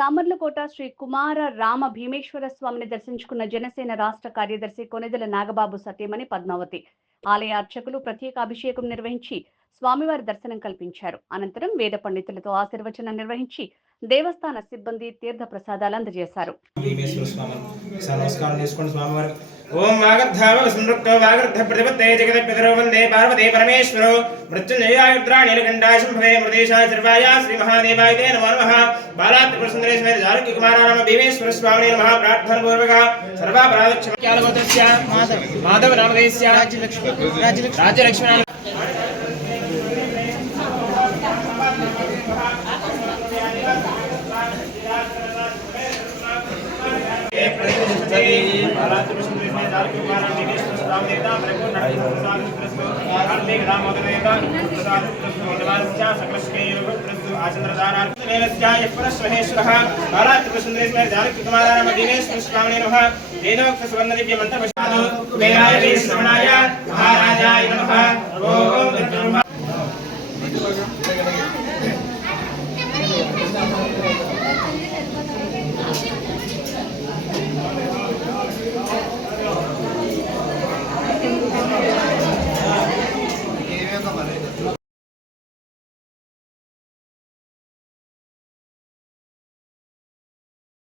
సామర్లకోట శ్రీ కుమార రామ భీమేశ్వర స్వామిని దర్శించుకున్న జనసేన రాష్ట్ర కార్యదర్శి కొనెదెల నాగబాబు సతీమణి పద్మావతి ఆలయ అర్చకులు ప్రత్యేక అభిషేకం నిర్వహించి స్వామివారి దర్శనం కల్పించారు. అనంతరం వేద పండితులతో ఆశీర్వచనం నిర్వహించి దేవస్థాన సిబ్బంది తీర్థ ప్రసాదాలు అందజేశారు. ओम वागर्धाव संरुक्तो वागर्ध प्रतिपत्ते जगदपितरो वंदे पार्वती परमेश्वरो मृत्युंजयायुद्राय नीलकंठाय शंभवे मृदेशाय सर्वाय श्री महादेवाय ते नमो नमः बालात्रिपुरसुंदरेश्वर जारकी कुमाराम भीमेश्वर स्वामिने नमः प्रार्थना पूर्वक सर्वापराधक्षमाख्यालवतस्य माधव नामधेयस्य राज्यलक्ष्मी महाराजाय नमः।